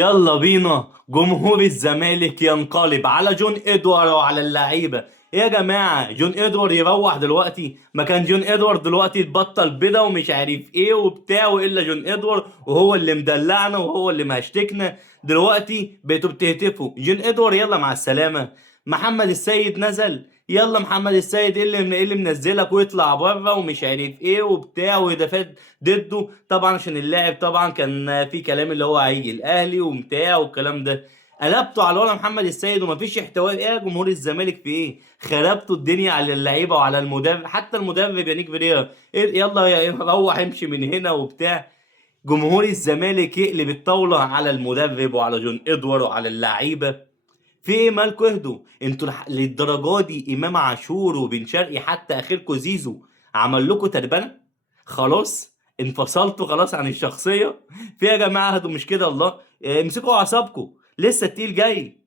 يلا بينا جمهور الزمالك ينقلب على جون ادوار وعلى اللعيبه. إيه يا جماعه، جون ادوار يروح دلوقتي؟ ما كان جون ادوار دلوقتي اتبطل بدا ومش عارف ايه وبتاع، والا جون ادوار وهو اللي مدلعنا وهو اللي مهشتكنا. دلوقتي بقيتوا بتهتفوا جون ادوار يلا مع السلامه. محمد السيد نزل، يلا محمد السيد ايه اللي منزلك ويطلع بره ومش عارف ايه وبتاع ويدافع ضده طبعا عشان اللاعب طبعا كان في كلام اللي هو هيجي الاهلي وبتاع والكلام ده. قلبته على ولا محمد السيد ومفيش احتواء. ايه يا جمهور الزمالك في ايه؟ خربتوا الدنيا على اللعيبه وعلى المدرب، حتى المدرب يانيك فيريرا إيه يلا روح امشي من هنا وبتاع. جمهور الزمالك يقلب الطاوله على المدرب وعلى جون ادوار وعلى اللعيبه. في ايه مالكوا؟ اهدوا انتوا للدرجه دي؟ امام عاشور وبن شرقي حتى اخركوا زيزو عمل لكم تربنه؟ خلاص انفصلتوا خلاص عن الشخصيه؟ في إيه يا جماعه؟ اهدوا مش كده الله. امسكوا اعصابكم، لسه التقيل جاي.